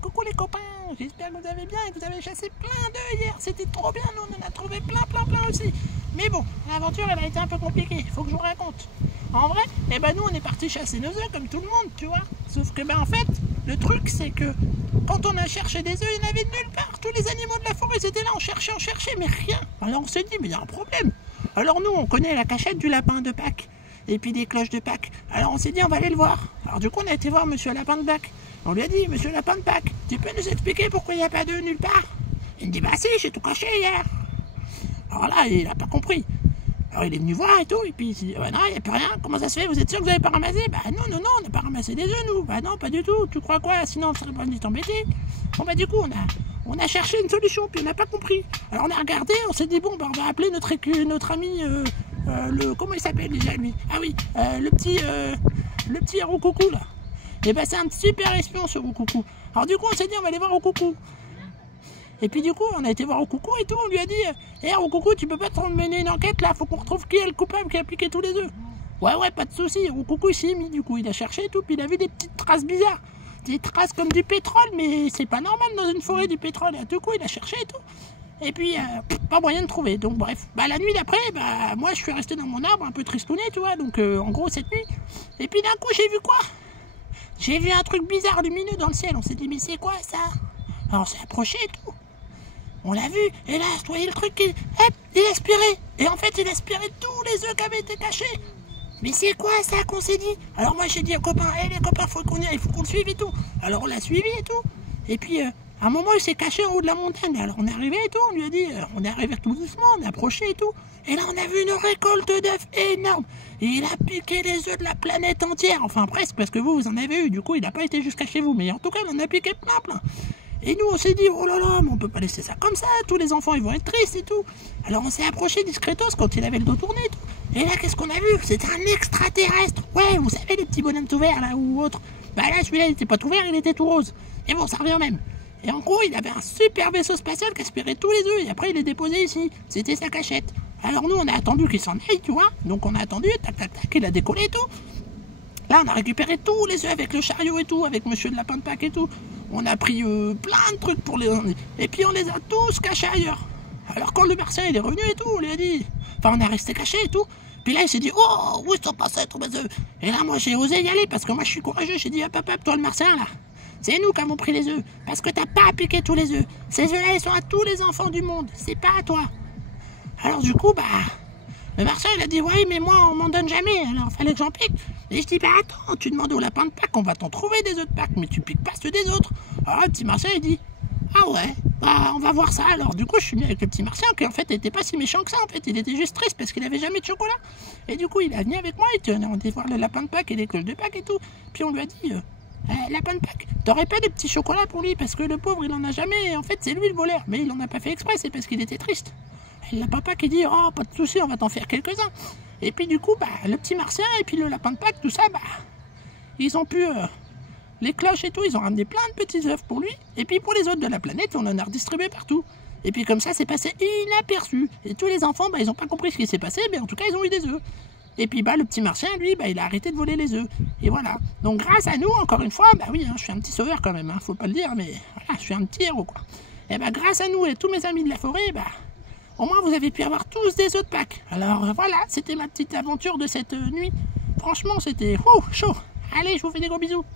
coucou les copains, j'espère que vous allez bien et que vous avez chassé plein d'œufs hier, c'était trop bien, nous on en a trouvé plein aussi. Mais bon, l'aventure elle a été un peu compliquée, faut que je vous raconte. En vrai, nous on est parti chasser nos œufs comme tout le monde, tu vois. Sauf que en fait, le truc c'est que quand on a cherché des œufs, il n'y en avait nulle part. Tous les animaux de la forêt étaient là, on cherchait, mais rien. Alors on s'est dit, mais il y a un problème. Alors nous on connaît la cachette du lapin de Pâques et puis des cloches de Pâques. Alors on s'est dit on va aller le voir. Alors du coup on a été voir monsieur Lapin de Pâques. On lui a dit, monsieur Lapin de Pâques, tu peux nous expliquer pourquoi il n'y a pas d'œufs nulle part? Il me dit, bah si, j'ai tout caché hier. Alors là, il n'a pas compris. Alors il est venu voir et tout, et puis il s'est dit, bah non, il n'y a plus rien, comment ça se fait, vous êtes sûr que vous n'avez pas ramassé? Bah non, on n'a pas ramassé des œufs nous. Bah non, pas du tout, tu crois quoi, sinon on ne serait pas venu t'embêter. Bon bah du coup, on a cherché une solution, puis on n'a pas compris. Alors on a regardé, on s'est dit, bon, bah, on va appeler notre ami, comment il s'appelle déjà lui? Ah oui, le petit Roukoukou là. Et c'est un super espion ce Roukoukou. Alors du coup on s'est dit on va aller voir Roukoukou. Et puis du coup on a été voir Roukoukou et tout, on lui a dit Roukoukou, tu peux pas te mener une enquête là, faut qu'on retrouve qui est le coupable qui a piqué tous les œufs. Ouais, pas de souci. Roukoukou il s'est mis, du coup il a cherché et tout, puis il a vu des petites traces bizarres. Des traces comme du pétrole, mais c'est pas normal dans une forêt du pétrole. Et du coup il a cherché et tout. Et puis pas moyen de trouver. Donc bref, la nuit d'après, moi je suis resté dans mon arbre un peu tristouné, tu vois, donc en gros cette nuit. Et puis d'un coup j'ai vu quoi? J'ai vu un truc bizarre lumineux dans le ciel, on s'est dit mais c'est quoi ça? Alors on s'est approché et tout. On l'a vu, et là, vous voyez le truc, il aspirait. Et en fait, il aspirait tous les œufs qui avaient été cachés. Mais c'est quoi ça qu'on s'est dit? Alors moi j'ai dit aux copains, les copains, faut qu'on y aille, faut qu'on le suive et tout. Alors on l'a suivi et tout. Et puis à un moment il s'est caché en haut de la montagne. Alors on est arrivé et tout, on lui a dit, on est arrivé tout doucement, on est approché et tout. Et là on a vu une récolte d'œufs énorme. Et il a piqué les œufs de la planète entière. Enfin presque, parce que vous en avez eu. Du coup il n'a pas été jusqu'à chez vous. Mais en tout cas il en a piqué plein. Et nous on s'est dit, oh là là, mais on peut pas laisser ça comme ça. Tous les enfants ils vont être tristes et tout. Alors on s'est approché discretos quand il avait le dos tourné et tout. Et là qu'est-ce qu'on a vu? C'était un extraterrestre. Ouais, vous savez les petits bonhommes tout verts là ou autres. Là celui-là il était pas tout vert, il était tout rose. Et bon ça revient même. Et en gros il avait un super vaisseau spatial qui aspirait tous les œufs. Et après il est déposé ici. C'était sa cachette. Alors nous on a attendu qu'il s'en aille, tu vois. Donc on a attendu, tac, il a décollé et tout. Là on a récupéré tous les œufs avec le chariot et tout, avec monsieur de Lapin de Pâques et tout. On a pris plein de trucs pour les... Et puis on les a tous cachés ailleurs. Alors quand le martien il est revenu et tout, on lui a dit... Enfin on est resté caché et tout. Puis là il s'est dit, oh, où sont passés tous mes œufs? Et là moi j'ai osé y aller parce que moi je suis courageux. J'ai dit, hop, toi le martien là. C'est nous qui avons pris les œufs. Parce que t'as pas piqué tous les œufs. Ces œufs-là ils sont à tous les enfants du monde. C'est pas à toi. Alors du coup, le marchand il a dit, ouais, mais moi on m'en donne jamais, alors fallait que j'en pique. Et je dis, attends, tu demandes au lapin de Pâques, on va t'en trouver des œufs de Pâques, mais tu piques pas ceux des autres. Alors le petit marchand il dit, ah ouais, on va voir ça. Alors du coup je suis venu avec le petit marchand qui en fait n'était pas si méchant que ça, en fait il était juste triste parce qu'il avait jamais de chocolat. Et du coup il est venu avec moi et on est voir le lapin de Pâques et les cloches de Pâques et tout. Puis on lui a dit, lapin de Pâques, t'aurais pas des petits chocolats pour lui parce que le pauvre il en a jamais, en fait c'est lui le voleur, mais il en a pas fait exprès, c'est parce qu'il était triste. Et le papa qui dit, oh pas de souci, on va t'en faire quelques-uns. Et puis du coup le petit martien et puis le lapin de Pâques, tout ça, ils ont pu, les cloches et tout, ils ont ramené plein de petits œufs pour lui. Et puis pour les autres de la planète, on en a redistribué partout. Et puis comme ça c'est passé inaperçu. Et tous les enfants, ils ont pas compris ce qui s'est passé, mais en tout cas ils ont eu des œufs. Et puis le petit martien, lui, il a arrêté de voler les œufs. Et voilà. Donc grâce à nous, encore une fois, oui, je suis un petit sauveur quand même, faut pas le dire, mais voilà, je suis un petit héros, quoi. Et grâce à nous et tous mes amis de la forêt, au moins vous avez pu avoir tous des œufs de Pâques. Alors voilà, c'était ma petite aventure de cette nuit. Franchement, c'était chaud. Allez, je vous fais des gros bisous.